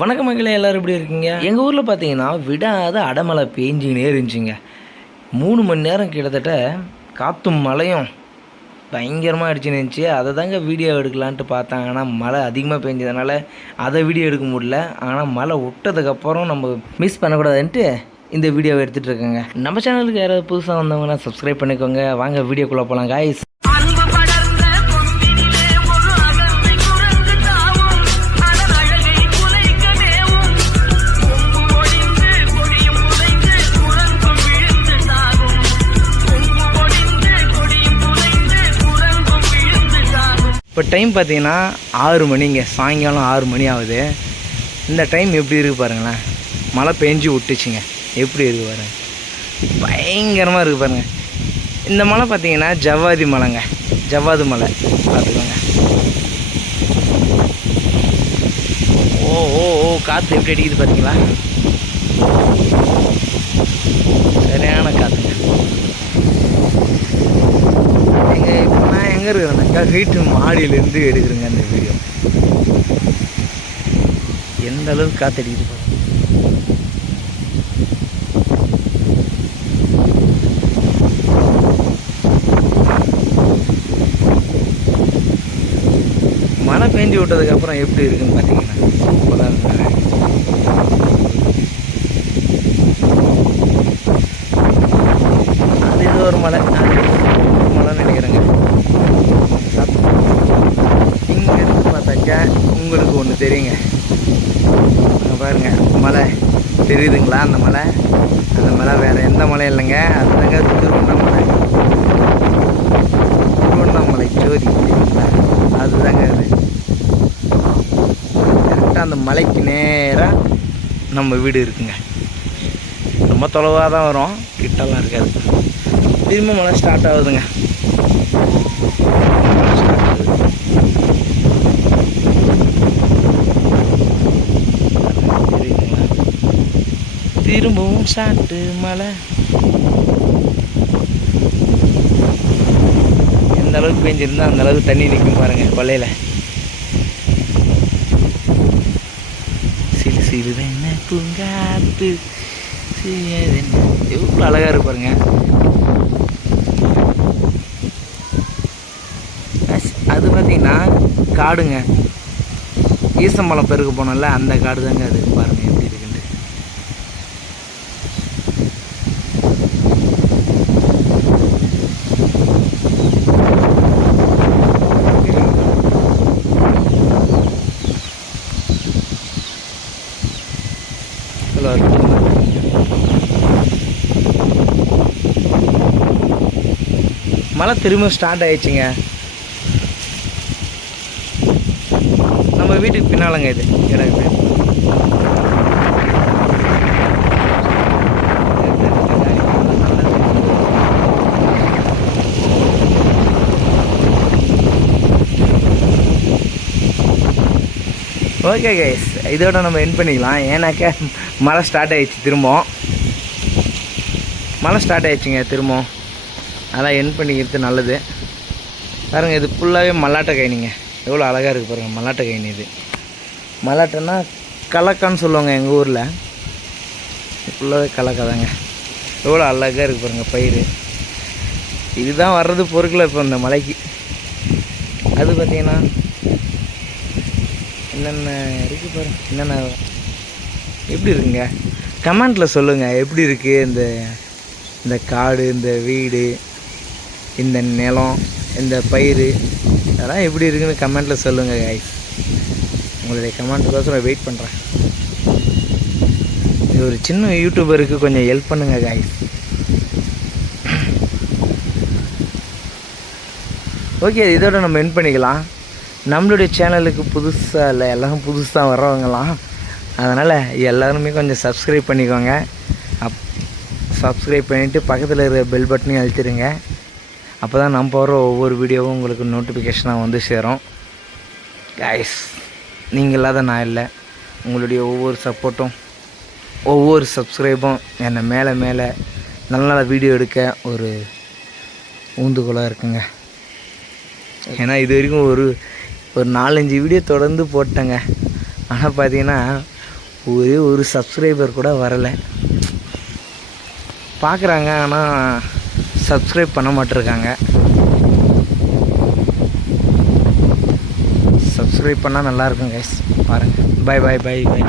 வணக்கம் மக்களே எல்லோரும் எப்படி இருக்கீங்க? எங்கள் ஊரில் பார்த்தீங்கன்னா விடாத அடமலை பேஞ்சிக்கினே இருந்துச்சுங்க. மூணு மணி நேரம் கிட்டத்தட்ட காற்றும் மழையும் பயங்கரமாக அடிச்சுன்னு இருந்துச்சு. அதை தாங்க வீடியோ எடுக்கலான்ட்டு பார்த்தாங்க. ஆனால் மழை அதிகமாக பெஞ்சதுனால அதை வீடியோ எடுக்க முடியல. ஆனால் மழை விட்டதுக்கப்புறம் நம்ம மிஸ் பண்ணக்கூடாதுன்ட்டு இந்த வீடியோவை எடுத்துகிட்டு இருக்கேங்க. நம்ம சேனலுக்கு யாராவது புதுசாக வந்தவங்கன்னா சப்ஸ்கிரைப் பண்ணிக்கோங்க. வாங்க வீடியோக்குள்ளே போகலாம் காய்ஸ் இப்போ டைம் பார்த்தீங்கன்னா ஆறு மணிங்க. சாயங்காலம் ஆறு மணி ஆகுது. இந்த டைம் எப்படி இருக்குது பாருங்களேன். மழை பெஞ்சு விட்டுச்சுங்க. எப்படி இருக்குது பாருங்க. பயங்கரமாக இருக்குது பாருங்க. இந்த மலை பார்த்தீங்கன்னா ஜவ்வாதி மலைங்க ஜவ்வாது மலை பார்த்துக்கோங்க. ஓ ஓ ஓ காற்று எப்படி அடிக்குது பார்த்தீங்களா? சரியான காற்றுங்க நீங்கள் இப்போ நான் எங்கே இருக்கிறேன்னாக்கா வீட்டு மாடியிலேருந்து எடுக்கிறேங்க அந்த வீடியோ எந்த அளவுக்கு காத்தடிக்குது பாருங்க மழை பெஞ்சு விட்டதுக்கப்புறம் எப்படி இருக்குன்னு பார்த்தீங்கன்னா சூப்பராக இருக்குது அது இது ஒரு மலை அது ஒரு மலை நினைக்கிறேங்க இங்கே இருந்து பார்த்தாக்கா உங்களுக்கு ஒன்று தெரியுங்க. அங்கே பாருங்க மலை. தெரியுதுங்களா அந்த மலை? அந்த மலை வேறு எந்த மலை இல்லைங்க. அதுதாங்க திருவண்ணாமலை. திருவண்ணாமலை ஜோதி தெரியுங்களா அதுதாங்க அது. கரெக்டாக அந்த மலைக்கு நேராக நம்ம வீடு இருக்குங்க. ரொம்ப தொலைவாக தான் வரும். கிட்டலாம் இருக்காது. திரும்ப மழை ஸ்டார்ட் ஆகுதுங்க மழை start ஆகுது. தெரியுதுங்களா? திரும்பவும் சாட்டு மழை. எந்த அளவுக்கு பெஞ்சிருந்தா அந்த அளவுக்கு தண்ணி நிற்கும் பாருங்க கொல்லையில். சிறு சிறுதென்ன பூங்காத்து எவ்வளோ அழகாக இருப்பாருங்க அஸ்- அது பார்த்தீங்கன்னா காடுங்க. ஈசம்பழம் பெருக்க போனோம்ல அந்த காடு தாங்க அது பாருங்கள் எப்படி இருக்கும் மழை திரும்ப ஸ்டார்ட் ஆயிடுச்சுங்க. நம்ம வீட்டுக்கு பின்னாலங்க இது எனக்கு ஓகே கைஸ் இதோட நம்ம என் பண்ணிக்கலாம். ஏன்னாக்கா மழை ஸ்டார்ட் ஆகிடுச்சு திரும்பவும். மழை ஸ்டார்ட் ஆகிடுச்சிங்க திரும்பவும். அதான் என் பண்ணிக்கிறது நல்லது. பாருங்கள் இது ஃபுல்லாகவே மல்லாட்டை கைனிங்க எவ்வளோ அழகாக இருக்குது பாருங்கள் மல்லாட்டை கைனி இது. மல்லாட்டைன்னா கலக்கான்னு சொல்லுவாங்க எங்கள் ஊரில். ஃபுல்லாகவே கலக்கா தாங்க எவ்வளோ அழகாக இருக்குது பாருங்கள் பயிர். இதுதான் வர்றது பொருட்கள் இப்போ இந்த மலைக்கு. அது பார்த்தீங்கன்னா என்னென்ன இருக்குது பாருங்கள் என்னென்ன எப்படி இருக்குங்க? கமெண்ட்டில் சொல்லுங்கள் எப்படி இருக்குது இந்த இந்த காடு இந்த வீடு இந்த நிலம் இந்த பயிர் அதெல்லாம் எப்படி இருக்குன்னு கமெண்ட்டில் சொல்லுங்கள் guys. உங்களுடைய கமெண்ட்டுக்கோசரம் வெயிட் பண்ணுறேன் இது ஒரு சின்ன யூடியூபருக்கு கொஞ்சம் ஹெல்ப் பண்ணுங்கள் guys. ஓகே இதோட நம்ம என் பண்ணிக்கலாம். நம்மளுடைய சேனலுக்கு புதுசாக இல்லை எல்லாம் புதுசாக வர்றவங்களாம் அதனால் எல்லோருமே கொஞ்சம் சப்ஸ்கிரைப் பண்ணிக்கோங்க. அப் சப்ஸ்கிரைப் பண்ணிவிட்டு பக்கத்தில் இருக்கிற பெல் பட்டனையும் அழுத்திடுங்க. அப்போ தான் நம்ம போகிற ஒவ்வொரு வீடியோவும் உங்களுக்கு நோட்டிஃபிகேஷனாக வந்து சேரும். கைஸ் நீங்கள் இல்லாத நான் இல்லை. உங்களுடைய ஒவ்வொரு சப்போர்ட்டும் ஒவ்வொரு சப்ஸ்கிரைபும் என்னை மேலே மேலே நல்ல நல்ல வீடியோ எடுக்க ஒரு ஊந்துகோலாக இருக்குங்க. ஏன்னா இது வரைக்கும் ஒரு ஒரு நாலஞ்சு வீடியோ தொடர்ந்து போட்டேங்க. ஆனால் பார்த்தீங்கன்னா ஒரே ஒரு சப்ஸ்கிரைபர் கூட வரலை. பார்க்குறாங்க ஆனால் சப்ஸ்கிரைப் பண்ண மாட்டிருக்காங்க. சப்ஸ்கிரைப் பண்ணால் நல்லாயிருக்கும் கைஸ் பாருங்கள் பை பை பை பை